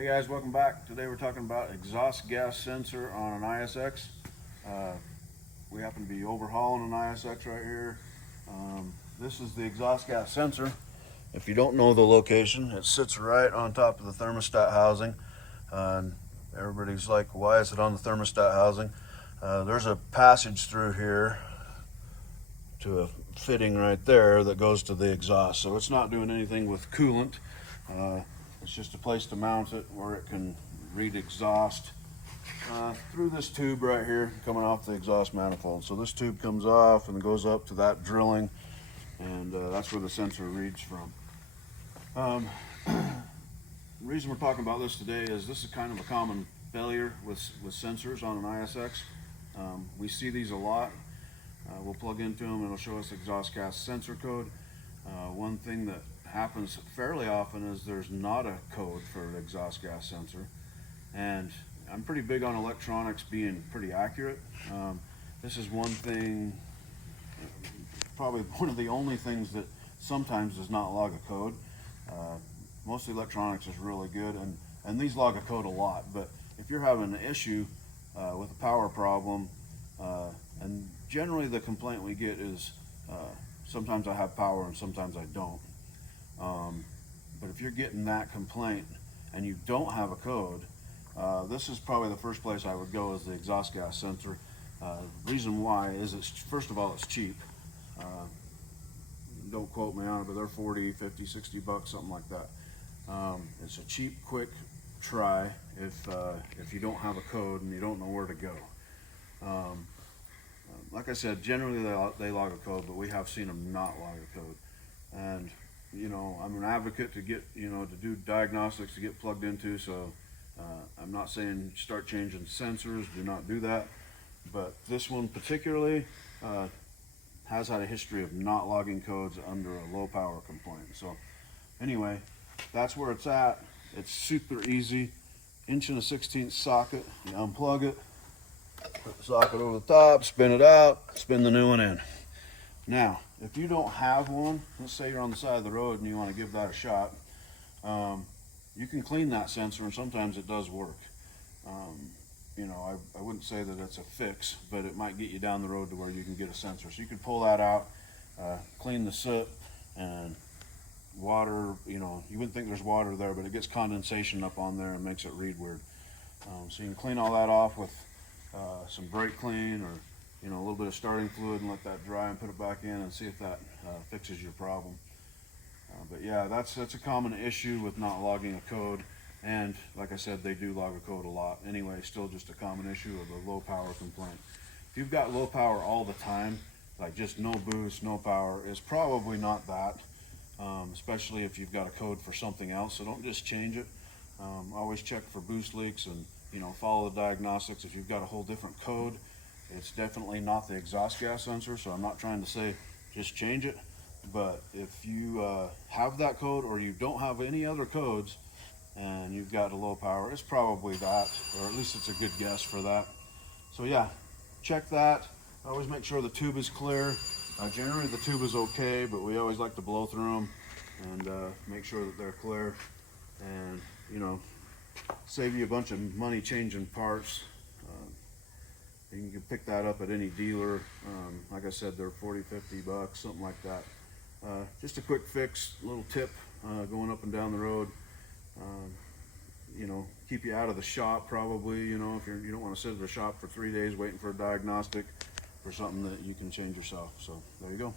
Hey guys, welcome back. Today we're talking about exhaust gas sensor on an ISX. We happen to be overhauling an ISX right here. This is the exhaust gas sensor. If you don't know the location, it sits right on top of the thermostat housing. And everybody's like, why is it on the thermostat housing? There's a passage through here to a fitting right there that goes to the exhaust. So it's not doing anything with coolant. It's just a place to mount it where it can read exhaust through this tube right here coming off the exhaust manifold. So this tube comes off and goes up to that drilling, and that's where the sensor reads from. The reason we're talking about this today is this is kind of a common failure with sensors on an ISX. We see these a lot. We'll plug into them and it'll show us exhaust gas sensor code. One thing that happens fairly often is there's not a code for an exhaust gas sensor, and I'm pretty big on electronics being pretty accurate. This is one thing, probably one of the only things that sometimes does not log a code. Most electronics is really good, and these log a code a lot, but if you're having an issue with a power problem, and generally the complaint we get is sometimes I have power and sometimes I don't. But if you're getting that complaint and you don't have a code, this is probably the first place I would go, is the exhaust gas sensor. The reason why is first of all, it's cheap. Don't quote me on it, but they're 40, 50, 60 bucks, something like that. It's a cheap, quick try if you don't have a code and you don't know where to go. Like I said, generally they log a code, but we have seen them not log a code. And you know, I'm an advocate to get, to do diagnostics, to get plugged into, so I'm not saying start changing sensors, do not do that. But this one particularly has had a history of not logging codes under a low power complaint. So anyway, that's where it's at. It's super easy. 1/16" socket, you unplug it, put the socket over the top, spin it out, spin the new one in. Now, if you don't have one, let's say you're on the side of the road and you want to give that a shot, you can clean that sensor, and sometimes it does work. I wouldn't say that it's a fix, but it might get you down the road to where you can get a sensor. So you can pull that out, clean the soot and water. You wouldn't think there's water there, but it gets condensation up on there and makes it read weird. So you can clean all that off with some brake clean, or a little bit of starting fluid, and let that dry and put it back in and see if that fixes your problem. But yeah, that's a common issue with not logging a code, and like I said, they do log a code a lot. Anyway, still just a common issue of a low power complaint. If you've got low power all the time, like just no boost, no power, it's probably not that, especially if you've got a code for something else. So don't just change it. Always check for boost leaks and follow the diagnostics. If you've got a whole different code, it's definitely not the exhaust gas sensor, so I'm not trying to say just change it. But if you have that code, or you don't have any other codes and you've got a low power, it's probably that, or at least it's a good guess for that. So yeah, check that. Always make sure the tube is clear. Generally the tube is okay, but we always like to blow through them and make sure that they're clear, and save you a bunch of money changing parts. You can pick that up at any dealer. Like I said, they're 40, 50 bucks, something like that. Just a quick fix, little tip going up and down the road. Keep you out of the shop probably, if you don't want to sit at the shop for 3 days waiting for a diagnostic for something that you can change yourself. So there you go.